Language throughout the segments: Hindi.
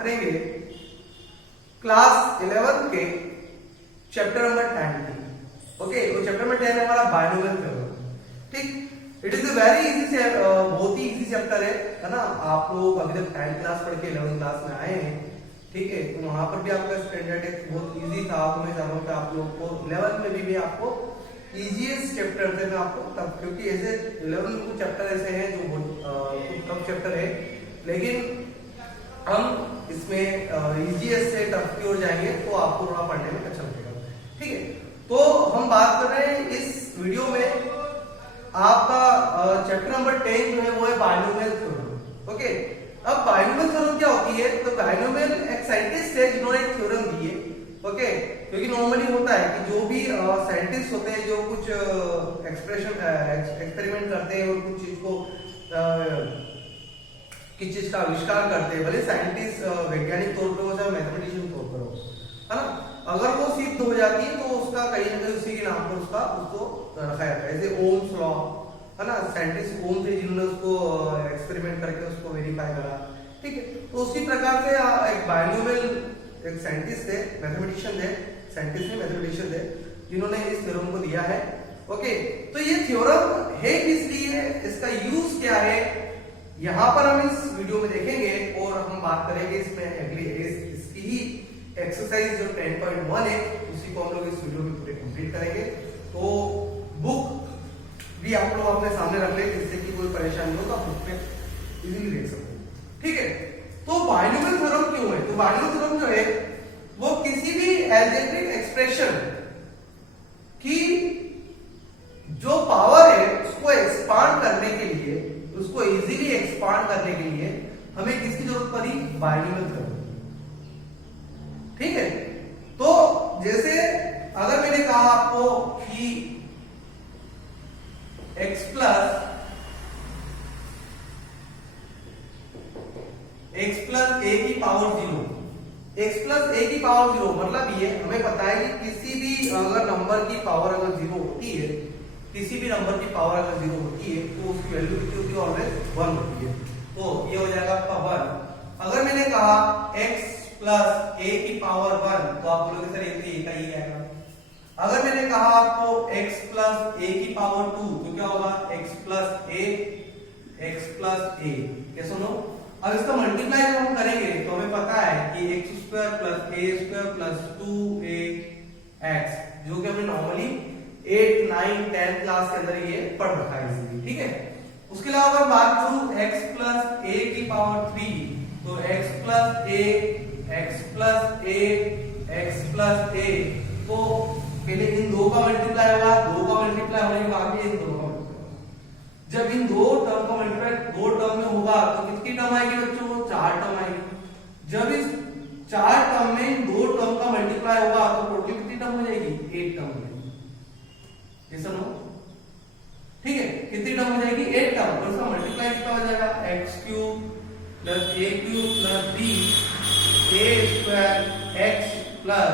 करेंगे क्लास 11 के चैप्टर नंबर 10 की। ओके, तो चैप्टर नंबर 10 है हमारा बायनोमियल थ्योरम। ठीक, it is a very easy, बहुत ही इजी चैप्टर है ना। आप लोग अभी तक 10th क्लास पढ़ के 11th क्लास में आए हैं, ठीक है, तो वहां पर भी आपका स्टैंडर्ड टेक्स्ट बहुत इजी था। तो मैं चाह रहा हूँ कि आप लोग को 11th में भी आपको इजीएस्ट चैप्टर से मैं आपको तब, क्योंकि ऐसे 11 कुछ चैप्टर ऐसे हैं जो बहुत टफ चैप्टर है, लेकिन हम इसमें इजीएस्ट से टफ की ओर जाएंगे तो आपको थोड़ा पढ़ने में अच्छा लगेगा। ठीक है, तो हम बात कर रहे हैं इस वीडियो में आपका चैप्टर नंबर 10 जो है वो है बायनोमियल थ्योरम। ओके, अब बायनोमियल थ्योरम क्या होती है? तो बायनोमियल एक साइंटिस्ट है जिन्होंने एक थ्योरम दी है। ओके, क्योंकि नॉर्मली होता है कि जो भी साइंटिस्ट होते हैं जो कुछ एक्सपेरिमेंट करते हैं और कुछ चीज को किस चीज का आविष्कार करते हैं, भले साइंटिस्ट वैज्ञानिक तौर पर हो चाहे मैथमेटिशियन तौर पर हो, है ना, अगर वो सिद्ध हो जाती है तो उसका कहीं ना कहीं उसी के नाम पर उसको रखा जाता है। जैसे ओम्स लॉ, है ना, साइंटिस्ट ओम थे जिन्होंने उसको एक्सपेरिमेंट करके उसको वेरीफाई करा। ठीक है, तो उसी प्रकार से एक बायनोमियल एक साइंटिस्ट थे, मैथमेटिशियन थे, साइंटिस्ट नहीं मैथमेटिशियन थे, जिन्होंने इस थ्योरम को दिया है। ओके, तो ये थ्योरम है किस लिए, इसका यूज क्या है, यहां पर हम इस वीडियो में देखेंगे और हम बात करेंगे इसमें अगली इसकी ही एक्सरसाइज जो 10.1 है उसी को हम लोग इस वीडियो में पूरे कंप्लीट करेंगे। तो बुक भी आप लोग अपने सामने रख ले जिससे कि कोई परेशानी हो तो आप बुक में इजीली देख सको। ठीक है, तो बायनोमियल थ्योरम क्यों है? तो बायनोमियल थ्योरम जो है वो किसी भी अलजेब्रिक एक्सप्रेशन की जो पावर है उसको एक्सपांड करने के लिए, उसको इजीली एक्सपांड करने के लिए हमें किसकी जरूरत पड़ी? Binomial theorem. ठीक है, तो जैसे अगर मैंने कहा आपको कि x प्लस a की पावर 0, x प्लस a की पावर 0 मतलब ये हमें पता है कि किसी भी अगर नंबर की पावर अगर 0 होती है, किसी भी नंबर की पावर अगर 0 होती है तो उसकी वैल्यू कितनी होती है? ऑलवेज 1 होती है। तो ये हो जाएगा आपका 1। अगर मैंने कहा x प्लस a की पावर 1 तो आप बोलोगे सर ये तो a का ही आएगा। अगर मैंने कहा आपको x प्लस a की पावर 2 तो क्या होगा? x प्लस a, क्या सुनो, अब इसका मल्टीप्लाई जब हम करेंगे तो हमें पता है कि x square plus a square plus 2ax, जो कि हमने नॉर्मली 8, 9, 10 क्लास के अंदर ये पढ़ रखा है इजीली। ठीक है, उसके अलावा अगर बात करूं x प्लस a की पावर 3 तो x plus a, x plus a, x plus a, तो पहले इन दो का मल्टीप्लाई होगा, दो का मल्टीप्लाई होने के बाद इन दो का मल्टीप्लाई, जब इन दो टर्म का मल्टीप्लाई दो टर्म में होगा तो कितनी टर्म आएगी बच्चों? 4 टर्म आएगी। जब इस 4 टर्म में इन दो टर्म का मल्टीप्लाई होगा तो टोटल कितनी टर्म हो जाएगी? 8 टर्म हो जाएगी। ये सुनो, ठीक है, कितनी टर्म हो जाएगी? 8 टर्म। और इसका मल्टीप्लाई कितना हो जाएगा? x cube plus a cube plus b a square x plus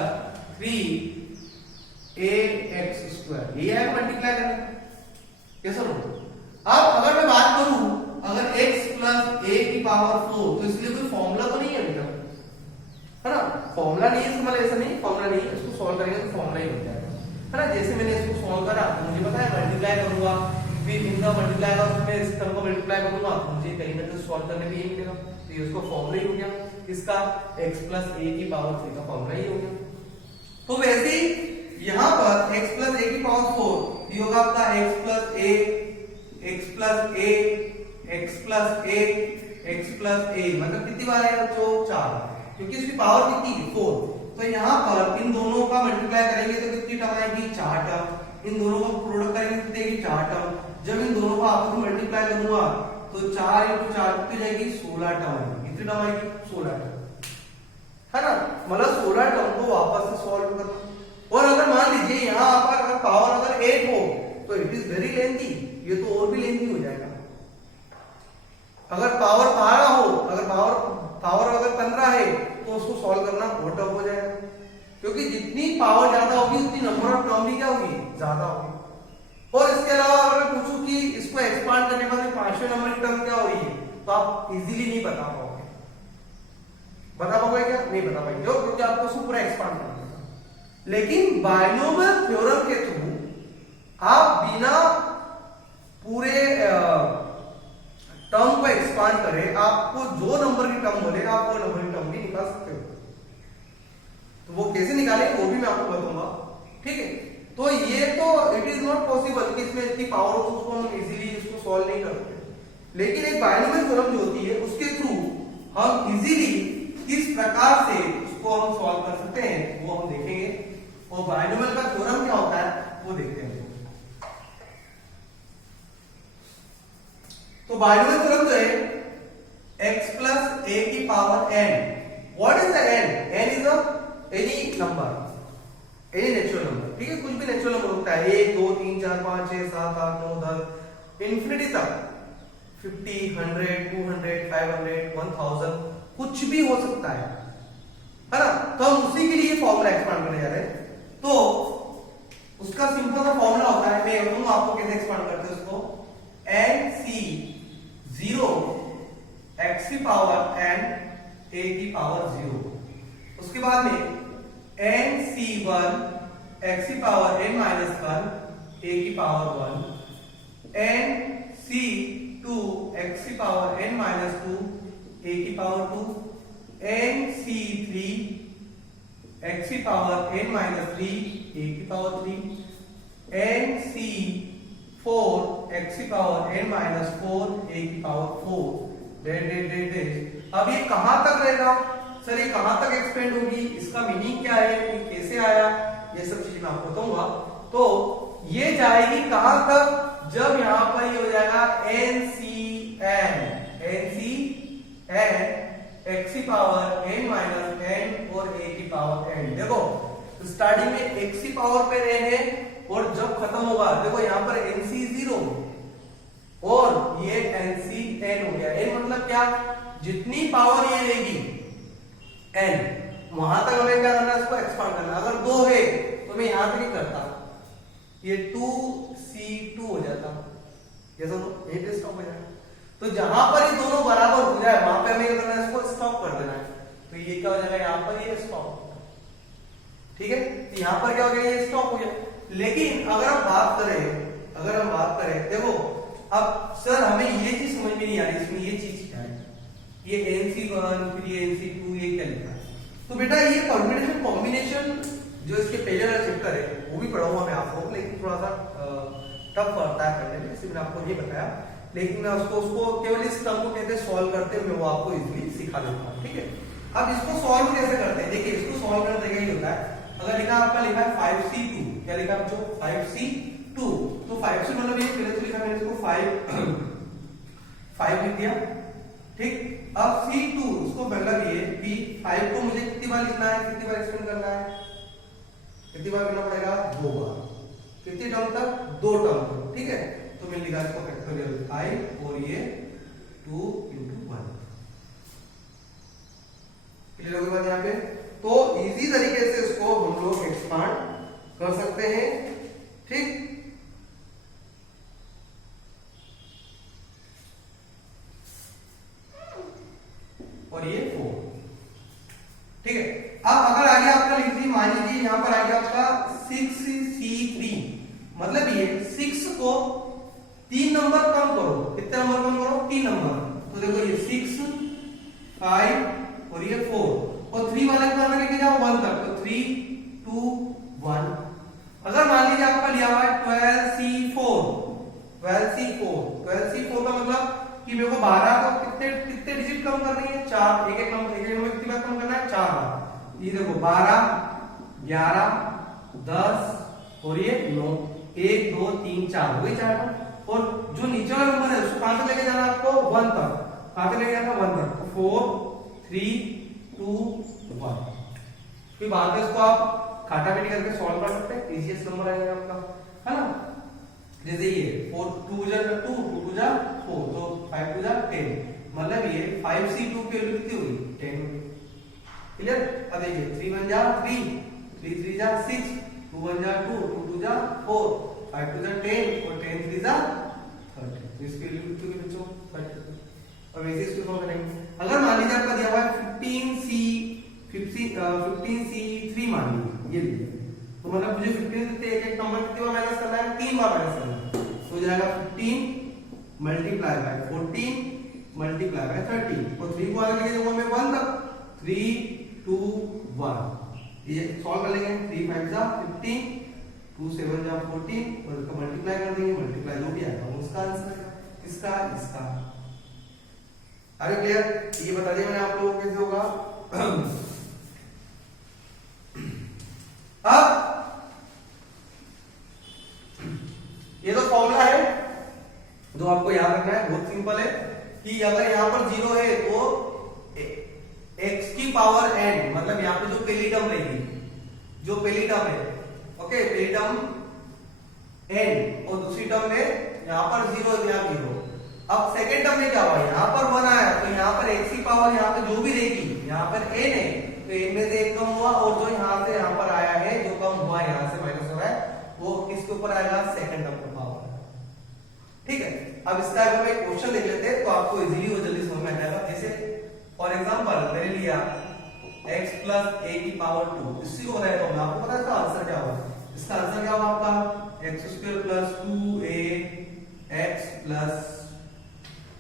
3ax square, ये है मल्टीप्लाई करना। ये सुनो, अब अगर मैं बात करूं अगर x प्लस a की पावर 4 तो इसलिए कोई फॉर्मूला तो नहीं है बेटा, है ना, फॉर्मूला नहीं है इसका मतलब ऐसा नहीं फॉर्मूला नहीं है, इसको सॉल्व करेंगे तो फॉर्मूला ही हो जाएगा, है ना। जैसे मैंने इसको सॉल्व करा तो मुझे पता है मल्टीप्लाई करूंगा, फिर इनका मल्टीप्लाई करूंगा, फिर इस टर्म को मल्टीप्लाई करूंगा तो मुझे कहीं ना कहीं सॉल्व करने में यही मिलेगा, तो ये उसका फॉर्मूला ही हो गया, इसका x प्लस a की पावर 3 का फॉर्मूला ही हो गया। तो वैसे ही यहां पर x प्लस a की पावर 4 ये होगा आपका x plus a, x plus a, x plus a, x plus a, मतलब कितनी बार आएगा बच्चों? 4, क्योंकि इसकी पावर कितनी है? 4। तो यहाँ पर इन दोनों का मल्टीप्लाई करेंगे तो कितनी टर्म आएगी? 4 टर्म। इन दोनों का प्रोडक्ट करेंगे तो देगी 4 टर्म। जब इन दोनों का आपस में मल्टीप्लाई करूंगा तो 4 × 4 कितनी जाएगी? 16 टर्म आएगी। कितनी टर्म आएगी? 16 टर्म, है ना, मतलब 16 टर्म को वापस से सॉल्व करना। और अगर मान लीजिए यहाँ पर अगर पावर अगर 8 हो तो इट इज वेरी लेंथी, ये तो और भी लेंथी हो जाएगा। अगर पावर 12 हो, अगर पावर अगर 15 है तो उसको सॉल्व करना और टफ हो जाएगा, क्योंकि जितनी पावर ज्यादा होगी उतनी नंबर ऑफ टर्म भी क्या होगी? ज्यादा होगी। और इसके अलावा अगर मैं पूछूं कि इसको एक्सपांड करने के बाद 5वें नंबर की टर्म क्या होगी तो आप इजीली नहीं बता पाओगे, बता पाओगे क्या? नहीं बता पाएंगे क्योंकि आपको उसको पूरा एक्सपांड करना है। लेकिन बायनोमियल थ्योरम के थ्रू आप बिना पूरे टर्म को एक्सपांड करे आपको जो नंबर की टर्म बोले आप वो नंबर की टर्म भी निकाल सकते हो। तो वो कैसे निकालेंगे वो भी मैं आपको बताऊंगा, ठीक है। तो ये तो इट इज नॉट पॉसिबल कि इसमें इतनी पावर हो उसको हम इजीली इसको सॉल्व नहीं करते, लेकिन एक बायनोमियल थ्योरम जो होती है उसके थ्रू हम इजीली किस प्रकार से उसको हम सॉल्व कर सकते हैं वो हम देखेंगे। और बायनोमियल का थ्योरम क्या होता है वो देखते हैं। तो बायनोमियल थ्योरम जो है x प्लस a की power n, what is the n? n is a any number, any natural number, ठीक है। कुछ भी नेचुरल नंबर होता है 1 2 3 4 5 6 7 8 9 10 इंफिनिटी तक, 50 100 200 500 1000 कुछ भी हो सकता है ना। तो हम उसी के लिए फॉर्मूला एक्सपांड करने जा रहे हैं। तो उसका सिंपल सा फॉर्मूला होता है, मैं बताऊंगा आपको कैसे एक्सपांड करते हैं उसको। n(0) x की पावर n a की पावर 0, उसके बाद में n(1) x की पावर n minus 1 a की पावर 1, n(2) x की पावर n minus 2 a की पावर 2, n(3) x की पावर n minus 3 a की पावर 3, n(4) x की पावर n minus 4 a की पावर 4, डेट। अब ये कहां तक रहेगा सर, ये कहां तक एक्सपेंड होगी, इसका मीनिंग क्या है, ये कैसे आया, ये सब चीजें मैं आपको बताऊंगा। तो ये जाएगी कहां तक, जब यहां पर ये हो जाएगा NCN x की पावर n minus n और a की पावर n। देखो स्टार्टिंग में x की पावर पे n है और जब खत्म होगा देखो यहां पर NC 0 और ये NC n हो गया। n मतलब क्या, जितनी पावर ये रहेगी n वहां तक हमें क्या करना है, इसको एक्सपांड करना। अगर 2 है तो मैं यहां तक ही करता, ये 2C2 हो जाता, ये दोनों यहीं पे स्टॉप हो जाएगा। तो जहां पर ये दोनों बराबर हो जाए वहां पे हमें क्या करना है, इसको स्टॉप कर देना है। तो ये क्या हो जाएगा, यहां पर ये स्टॉप, ठीक है। तो यहां पर क्या हो गया, ये स्टॉप हो गया। लेकिन अगर हम बात करें देखो अब सर हमें ये चीज समझ में नहीं आ रही, इसमें ये चीज क्या है, ये NC1 फिर ये NC2 ये क्या लिखा है। तो बेटा ये परम्यूटेशन कॉम्बिनेशन जो इसके पहले वाला चैप्टर है वो भी पढ़ाऊंगा मैं आपको, लेकिन थोड़ा सा टफ पड़ता है पढ़ने में, इसलिए मैंने आपको ये बताया। लेकिन मैं उसको केवल इस टर्म को कैसे सॉल्व करते हैं मैं वो आपको इजीली सिखा देता हूँ, ठीक है। अब इसको सॉल्व कैसे करते हैं, देखिए इसको सॉल्व करने का तरीका ये होता है। अगर लिखा आपका लिखा है 5C2, क्या लिखा बच्चों 5C2, तो 5C मतलब ये पहले तो लिखा मैंने इसको 5 लिख दिया, ठीक। अब C2 उसको मतलब ये कि 5 को मुझे कितनी बार लिखना है, कितनी बार एक्सपेंड करना है, कितनी बार करना पड़ेगा, 2 बार। कितनी टर्म तक, 2 टर्म तक, ठीक है। तो मैं लिखा इसको फैक्टोरियल 5 और ये 2 into 1, क्लियर हो गया बात यहाँ पे। तो इजी तरीके से इसको हम लोग एक्सपांड कर सकते हैं, ठीक। और ये 4, ठीक है। अब अगर आगे आपका लिख दी, मान लीजिए यहां पर आ गया आपका 6C3, मतलब ये 6 को 3 नंबर कम करो, कितने नंबर कम करो, 3 नंबर। तो देखो ये 6 5 और ये 4 और 3 वाले को आगे लेके जाओ 1 तक, तो 3 2 1। अगर मान लीजिए आपका लिया हुआ है 12C4 का मतलब कि मेरे को 12 को कितने डिजिट कम करनी है, 4, एक नंबर कितनी बार कम करना है, 4 बार। ये देखो 12 11 10 और ये 9, 1 2 3 4 हो गई 4 बार। और जो नीचे वाला नंबर है उसको कहां से लेके जाना है आपको, 1 तक, कहां से लेके जाना, 1 तक। 4 3 2 1, फिर बाद में इसको आप काटा पीटी करके सॉल्व कर सकते हैं, इजीएस्ट नंबर आएगा आपका, है ना। जैसे ये 4 2 जा 2 2 जा 4, तो 5 2 जा 10, मतलब ये 5C2 की वैल्यू कितनी हुई, 10 हुई, क्लियर। अब देखिए 3 1 जा 3 3 3 जा 6 2 1 जा 2 2 2 जा 4 5 2 जा 10 और 10 3 जा 30, तो इसकी वैल्यू कितनी होगी बच्चों, 30। अब ऐसे इसको सॉल्व करेंगे। अगर मान लीजिए आपका दिया हुआ है 15C multiply by 14 multiply by 30 और 3 को आगे लेके जाऊंगा मैं 1 तक 3 2 1 ये सॉल्व कर लेंगे 3 5 जा 15 2 7 जा 14 और इसका मल्टीप्लाई कर देंगे मल्टीप्लाई जो भी आएगा वो उसका आंसर है इसका इसका अरे क्लियर ये बता दिया मैंने आप लोगों को कैसे होगा अब ये तो फॉर्मूला है जो आपको याद रखना है बहुत सिंपल है कि अगर यहां पर 0 है तो x की पावर n मतलब यहां पे जो पहली टर्म रहेगी जो पहली टर्म है ओके पहली टर्म n और दूसरी टर्म में यहां पर 0 है यहां 0 अब सेकंड टर्म में क्या हुआ यहां पर 1 आया तो यहां पर x की पावर यहां पे जो भी रहेगी यहां पर n है तो n में से एक कम हुआ और जो यहां से यहां पर आया है जो कम हुआ यहां से माइनस हो रहा है वो किसके ऊपर आएगा सेकंड टर्म का पावर ठीक है अब इसका अगर मैं क्वेश्चन देख लेते हैं तो आपको इजीली वो जल्दी समझ में आ जाएगा जैसे फॉर एग्जांपल मैंने लिया x प्लस a की पावर 2 इसी को बताया तो आपको पता है इसका आंसर क्या होगा इसका आंसर क्या होगा आपका x square plus 2a x plus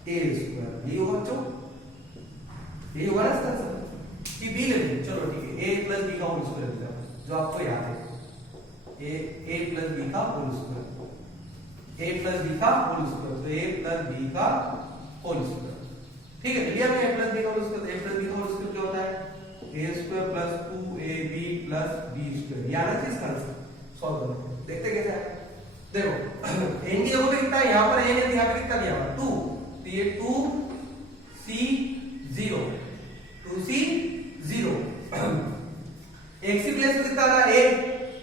a square ये होगा बच्चों ये होगा ना इसका आंसर कि b ले लो चलो ठीक है a प्लस b का होल स्क्वायर जो आपको याद है a प्लस b का whole square a plus b का होल स्क्वायर तो a प्लस b का होल स्क्वायर ठीक है लिया मैंने a प्लस b का whole square a plus b का होल स्क्वायर क्या होता है a square plus 2ab plus b square याद है इसका आंसर सॉल्व करो देखते कैसे है देखो n की जगह पे कितना है यहां पर n है यहां पे कितना दिया हुआ 2 तो ये 2c0 2c0 x की प्लेस पे कितना आ रहा है a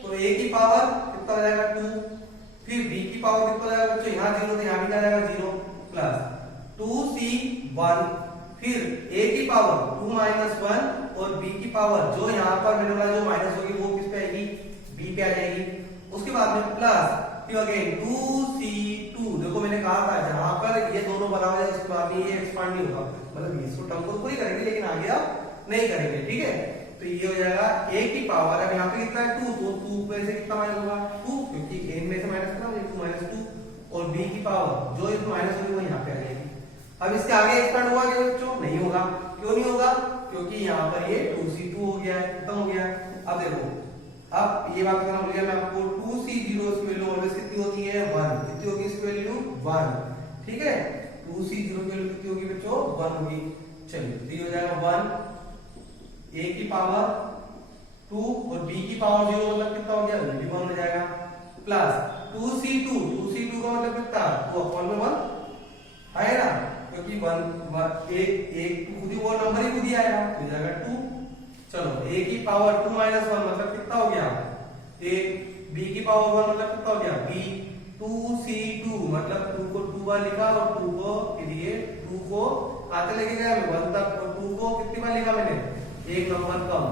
तो a की पावर कितना हो जाएगा 2 फिर b की पावर कितना हो जाएगा बच्चों यहां 0 तो यहां भी क्या आ जाएगा 0 प्लस 2c1 फिर a की पावर 2 माइनस 1 और b की पावर जो यहां पर मैंने बोला जो माइनस होगी वो किस पे आएगी b पे आ जाएगी उसके बाद में प्लस फिर अगेन 2c2 देखो मैंने कहा था जहां पर ये दोनों बराबर है उसके बाद में ये एक्सपांड नहीं होगा मतलब इसको टर्म को पूरी करेंगे लेकिन आगे आप नहीं करेंगे ठीक है तो ये हो जाएगा a की पावर अब यहां पे कितना है 2 तो 2 पे से कितना माइनस होगा 2 क्योंकि n में से माइनस करना है 2 माइनस 2 और b की पावर जो इस माइनस होगी वो यहां पे आ जाएगी अब इसके आगे एक्सपांड होगा क्या बच्चों नहीं होगा क्यों नहीं होगा क्योंकि यहां पर ये 2c2 हो गया है खत्म हो गया अब देखो अब ये बात करना भूल गया मैं आपको 2c0 की वैल्यू ऑलवेज कितनी होती है 1 कितनी होगी इसकी वैल्यू 1 ठीक है 2c0 की वैल्यू कितनी होगी बच्चों 1 होगी चलिए तो ये हो जाएगा 1 a की पावर 2 और b की पावर 0 मतलब कितना हो गया भी 1 हो जाएगा प्लस 2c2 का मतलब कितना 2 अपॉन में 1 आएगा क्योंकि 1 खुद ही वो नंबर ही खुद ही आएगा हो जाएगा 2 चलो a की पावर 2 माइनस 1 मतलब कितना हो गया a b की पावर 1 मतलब कितना हो गया b 2c2 मतलब 2 को 2 बार लिखा और 2 को फिर ये 2 को आते लेके गया 1 तक और 2 को कितनी बार लिखा मैंने एक नंबर कम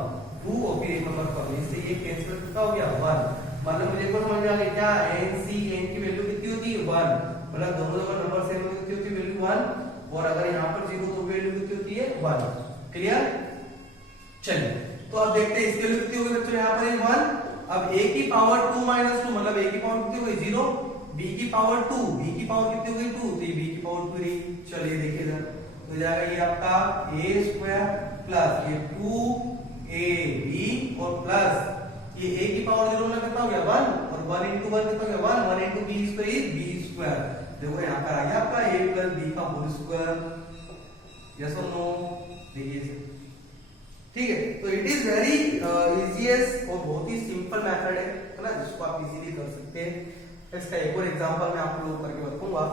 2 और फिर एक नंबर कम इससे ये कैंसिल कितना हो गया 1 मतलब मुझे को समझ में आ गया क्या n c n की वैल्यू कितनी होती है 1 मतलब दोनों जगह नंबर सेम कितनी होती है वैल्यू 1 और अगर यहां पर 0 तो वैल्यू कितनी होती है 1 क्लियर चलिए तो अब देखते हैं इसकी वैल्यू कितनी होगी बच्चों यहां पर 1 अब a की पावर 2 माइनस 2 मतलब a की पावर कितनी होगी 0 b की पावर 2 b की पावर कितनी होगी 2 तो ये b की पावर 2 रही चलिए देखिए इधर तो जाएगा ये आपका a स्क्वायर प्लस ये 2ab और प्लस ये a की पावर 0 मतलब कितना हो गया 1 और 1 into 1 कितना हो गया 1 into b square is b square देखो यहां पर आ गया आपका a plus b का होल स्क्वायर यस और नो देखिए ठीक है तो इट इज वेरी इजीएस्ट और बहुत ही सिंपल मेथड है ना जिसको आप इजीली कर सकते हैं इसका एक और एग्जांपल मैं आप लोगों को करके बताऊंगा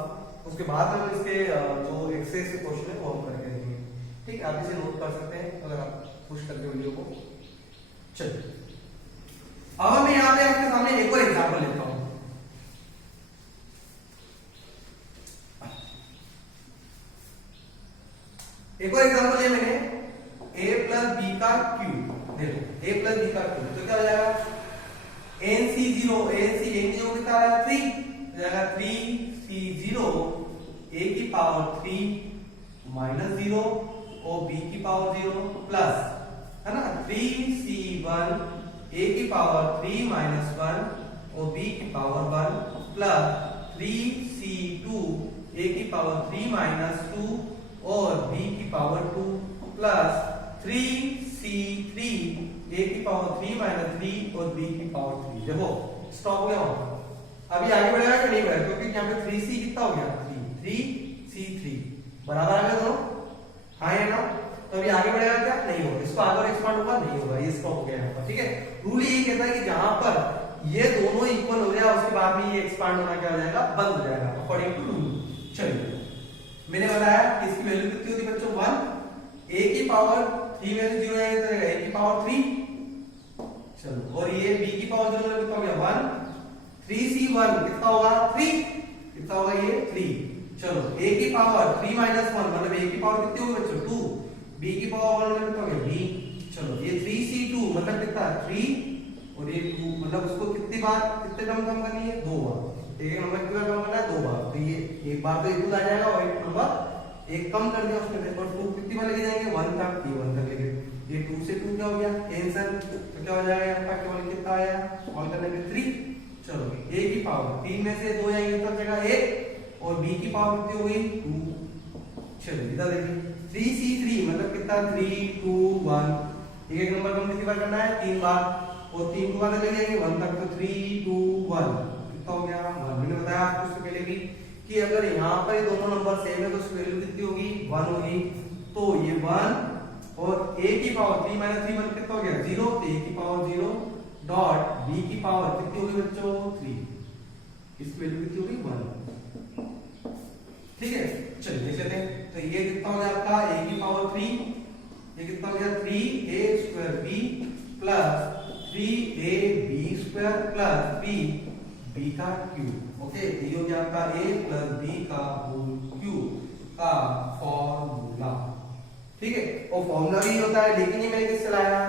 उसके बाद में इसके जो एक्सरसाइज के क्वेश्चन है वो हम करके देखेंगे ठीक है आप इसे नोट कर सकते हैं अगर आप पुश करके वीडियो को चलिए अब मैं यहां पे आपके सामने एक और एग्जांपल लेता हूं एक और एग्जांपल लिया मैंने a प्लस b का क्यूब देखो a प्लस b का क्यूब तो क्या हो जाएगा nc0 nc कितना आ रहा है 3 हो जाएगा 3c0 a की पावर 3 माइनस 0 और b की पावर 0 प्लस है ना 3c1 a की पावर 3 माइनस 1 और b की power 1 plus 3c2 a a की पावर 3 माइनस 2 और b की पावर 2 प्लस 3c3 a की पावर 3 माइनस 3 और b की पावर 3। देखो स्टॉप हो गया वहां। अभी आगे बढ़ेगा कि नहीं बढ़ेगा, क्योंकि यहाँ पे 3c कितना हो गया 3c3 बराबर आ गया दोनों, हाँ है ना। तो अभी आगे बढ़ेगा क्या, नहीं होगा, इसको आगे एक्सपांड होगा नहीं होगा, ये स्टॉप हो गया यहाँ पर। ठीक है, रूल ये कहता है कि जहां पर ये दोनों इक्वल हो जाए उसके बाद में ये एक्सपांड होना क्या हो जाएगा, बंद हो जाएगा अकॉर्डिंग टू रूल। चलिए मैंने बताया कि इसकी वैल्यू कितनी होती है बच्चों 1, a की पावर 3 में से 0 आएगा तो a की पावर 3, चलो, और ये b की पावर 0 कितना हो गया 1, 3c1 कितना होगा 3, कितना होगा ये 3। चलो a की पावर 3 माइनस 1 मतलब a की पावर कितनी होगी बच्चों 2, b की पावर 1 कितना हो गया b। चलो ये 3c2 मतलब कितना 3 और ये 2 मतलब उसको कितनी बार कितने टर्म कम करनी है 2 बार, एक नंबर कितना कम करना है 2 बार। तो ये एक बार तो 1 आ जाएगा और एक नंबर एक कम कर दिया उसमें, और 2 कितनी बार लेके जाएंगे 1 तक, ये 1 तक लेके, ये 2 से 2 क्या हो गया कैंसिल, तो क्या हो जाएगा आपका केवल कितना आया सॉल्व करने में 3। चलो a की पावर 3 में से 2 जाएंगे तब जगह 1 और b की पावर कितनी हो गई 2। चलो इधर देखिए 3c3 मतलब कितना 3 2 1, एक नंबर कम कितनी बार करना है 3 बार, और 3 को बार ले जाएंगे 1 तक, तो 3 2 1 कितना हो गया 1। मैंने बताया आपको उससे पहले भी कि अगर यहाँ पर ये दोनों नंबर सेम है तो उसकी वैल्यू कितनी होगी 1 होगी। तो ये 1 और a की पावर 3 माइनस 3 मतलब कितना हो गया 0, तो a की पावर 0 डॉट b की पावर कितनी होगी बच्चों 3, इसकी वैल्यू कितनी होगी 1। ठीक है, चलिए देख लेते हैं। तो ये कितना हो गया आपका a की पावर 3, ये कितना हो गया 3a square b plus 3ab square plus b का क्यूब। ओके, ये हो गया आपका a प्लस b का होल क्यूब का फॉर्मूला। ठीक है, और फॉर्मूला भी होता है, लेकिन ये मैंने किससे लाया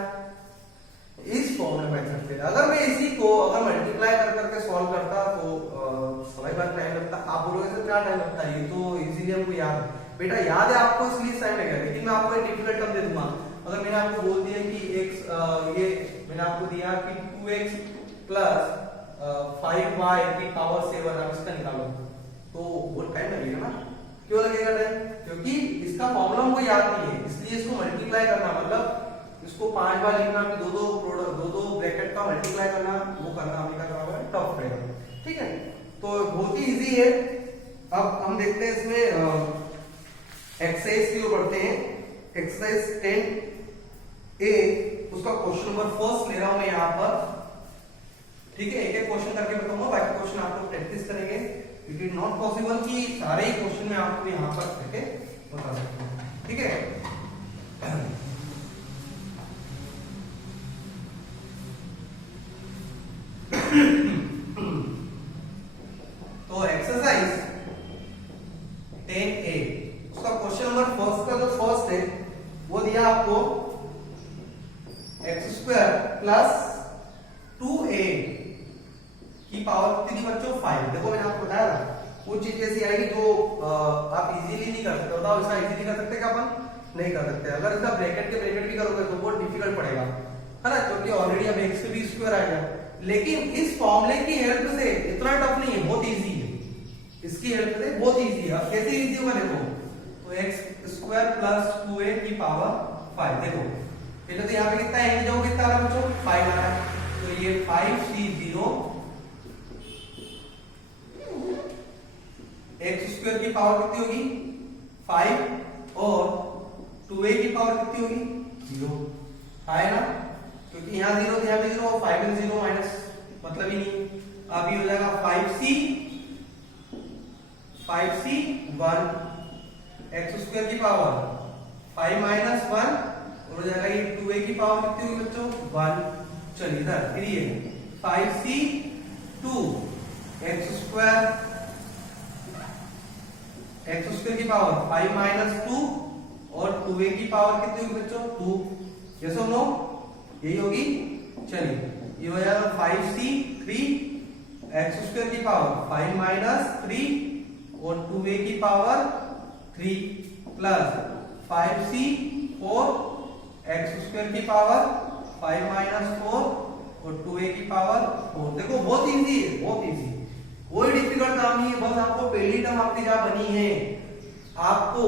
इस फॉर्मूला मेथड से। अगर मैं इसी को अगर मल्टीप्लाई कर करके सॉल्व करता तो समय बार टाइम लगता। आप बोलोगे सर क्या टाइम लगता है, ये तो इजीली हमको याद है। बेटा याद है आपको इसलिए टाइम लगेगा, लेकिन मैं आपको एक डिफिकल्ट टर्म दे दूंगा। अगर मैंने आपको बोल दिया कि x ये मैंने आपको दिया कि 2x प्लस 5y की पावर 7 आप इसका निकालो, तो बहुत टाइम लगेगा ना। क्यों लगेगा टाइम, क्योंकि इसका फॉर्मूला हमको याद नहीं है, इसलिए इसको मल्टीप्लाई करना मतलब इसको 5 बार लिखना, फिर दो ब्रैकेट का मल्टीप्लाई करना, वो करना हमें क्या होगा टफ रहेगा। ठीक है, तो बहुत ही इजी है। अब हम देखते हैं इसमें एक्सरसाइज की ओर बढ़ते हैं। एक्सरसाइज 10A उसका क्वेश्चन नंबर फर्स्ट ले रहा हूं मैं यहाँ पर। ठीक है, एक एक क्वेश्चन करके बताऊंगा, बाकी क्वेश्चन आप लोग प्रैक्टिस करेंगे। इट इज नॉट पॉसिबल कि सारे ही क्वेश्चन में आपको यहाँ पर करके बता सकते हैं। ठीक है, तो एक्सरसाइज 10A उसका क्वेश्चन नंबर फर्स्ट का जो फर्स्ट है वो दिया आपको x स्क्वायर प्लस 2a की पावर कितनी बच्चों 5। देखो मैंने आपको बताया था वो चीज ऐसी आएगी जो आप इजीली नहीं कर सकते। बताओ इसका इजीली कर सकते क्या अपन, नहीं कर सकते। अगर इसका ब्रैकेट के ब्रैकेट भी करोगे तो बहुत डिफिकल्ट पड़ेगा, है ना, क्योंकि ऑलरेडी अब x से भी स्क्वायर आएगा। लेकिन इस फॉर्मूले की हेल्प से इतना टफ नहीं है, बहुत इजी है, इसकी हेल्प से बहुत इजी है। अब कैसे इजी होगा देखो, तो x स्क्वायर प्लस 2a की पावर 5। देखो पहले तो यहाँ पे कितना है जो कितना आ रहा है बच्चों 5 आ रहा है, तो ये 5c0 x स्क्वायर की पावर कितनी होगी 5 और 2a की पावर कितनी होगी 0 है ना, क्योंकि यहाँ 0 यहाँ भी 0 और 5 में 0 माइनस मतलब ही नहीं। अब ये हो जाएगा 5c1 x स्क्वायर की पावर 5 माइनस 1 और हो जाएगा ये 2a की पावर कितनी होगी बच्चों 1। चलिए इधर फिर ये 5c2 x स्क्वायर की पावर 5 माइनस 2 और 2a की पावर कितनी होगी बच्चों 2। यस और नो, यही होगी। चलिए ये हो जाएगा 5c3 x स्क्वायर की पावर 5 माइनस 3 और 2a की power 3 plus 5c4 x square की पावर 5 माइनस 4 और 2a की पावर 4। देखो बहुत इजी है, बहुत इजी। कोई डिफिकल्ट काम नहीं है, बस आपको पहली टर्म आपकी जहां बनी है, आपको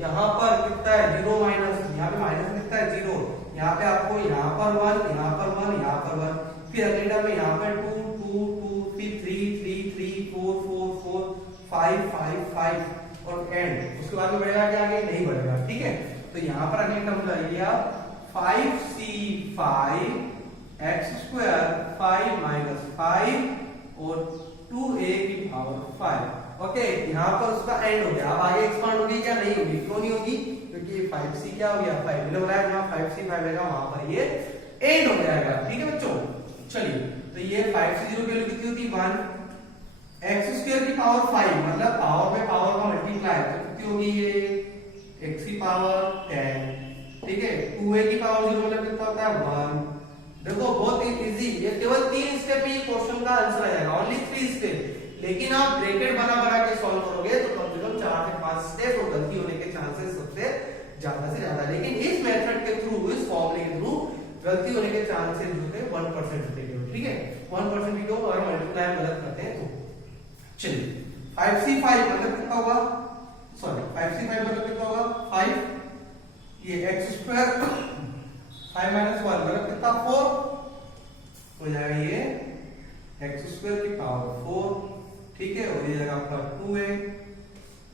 यहाँ पर कितना है 0 माइनस, यहाँ पे माइनस कितना है 0, यहाँ पे आपको यहाँ पर 1, यहाँ पर 1, यहाँ पर 1, फिर अगले टर्म में यहाँ पर 2 2 2, फिर 3 3 3, 4 4 4, 5 5 5 और एंड। उसके बाद में बढ़ेगा क्या, आगे नहीं बढ़ेगा, ठीक है। तो यहाँ पर अगले टर्म लाइए आप 5c5 x स्क्वायर 5 माइनस 5 और 2a की पावर 5। ओके, यहाँ पर उसका एंड हो गया। अब आगे एक्सपांड होगी क्या, नहीं होगी, क्यों नहीं होगी, क्योंकि 5c क्या हो गया 5, मतलब रहा है जहाँ 5c5 रहेगा वहां पर ये एंड हो जाएगा, ठीक है बच्चों। चलिए, तो ये 5c0 की वैल्यू कितनी होती है 1, x स्क्वायर की पावर 5 मतलब पावर में पावर का मल्टीप्लाई, तो कितनी होगी ये x की पावर 10, ठीक है। 2a की पावर 0 मतलब कितना होता है 1। देखो बहुत इजी, ये केवल 3 स्टेप में क्वेश्चन का आंसर आ जाएगा, ओनली 3 स्टेप। लेकिन आप ब्रैकेट बना बना के सॉल्व करोगे तो कम से कम 4 से 5 स्टेप और गलती होने के चांसेस सबसे ज्यादा से ज्यादा। लेकिन इस मेथड के थ्रू, इस फॉर्मूले के थ्रू गलती होने के चांसेस जो है 1% होते हैं, ठीक है 1% भी क्यों, अगर मल्टीप्लाई गलत करते हैं तो। चलिए 5c5 मतलब कितना होगा, सॉरी 5c5 मतलब कितना होगा 5, ये x स्क्वायर 5 माइनस 1 मतलब कितना 4 हो जाएगा, ये x स्क्वायर की पावर 4, ठीक है। और ये जाएगा आपका 2a।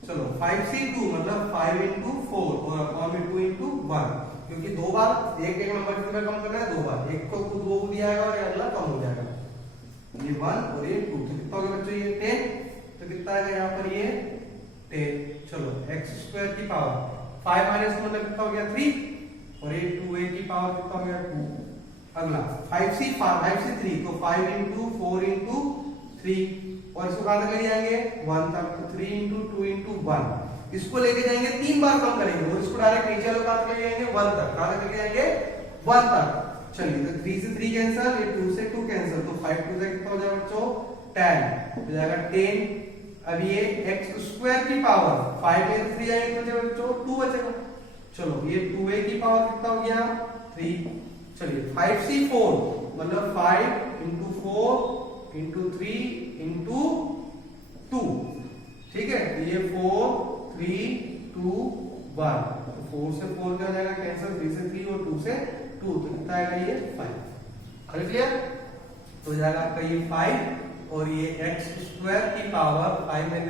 चलो 5c2 मतलब 5 into 4 और अपॉन में 2 into 1, क्योंकि दो बार एक नंबर कितना कम करना है, दो बार, एक को खुद वो दिया जाएगा और अगला कम हो जाएगा, ये 1 और ये 2, तो कितना हो गया बच्चों ये 10, तो कितना आएगा यहाँ पर ये 10। चलो x स्क्वायर की पावर 5 माइनस 1 मतलब कितना हो गया 3 और ये 2a की पावर कितना हो गया 2। अगला 5c3 तो 5 into 4 into 3 और इसको कहां तक ले जाएंगे 1 तक, तो 3 into 2 into 1 इसको लेके जाएंगे 3 बार कम करेंगे और इसको डायरेक्ट नीचे वाले कहां तक ले जाएंगे 1 तक, कहां तक लेके जाएंगे 1 तक। चलिए तो 3 से 3 कैंसिल, ये 2 से 2 कैंसिल, तो 5 2 से कितना हो जाएगा बच्चों 10 हो जाएगा 10। अब ये x स्क्वायर की पावर 5 में 3 आएंगे तो बचेगा बच्चों 2 बचेगा। चलो ये 2a की पावर कितना हो गया 3। चलिए 5c4 मतलब 5 into 4 into 3 into 2, ठीक है। ये 4 3 2 1, तो 4 से 4 क्या हो जाएगा कैंसिल, 3 से 3 और 2 से 2, तो कितना आएगा ये 5। क्लियर, तो हो जाएगा आपका ये 5 और ये x स्क्वायर की पावर 5 में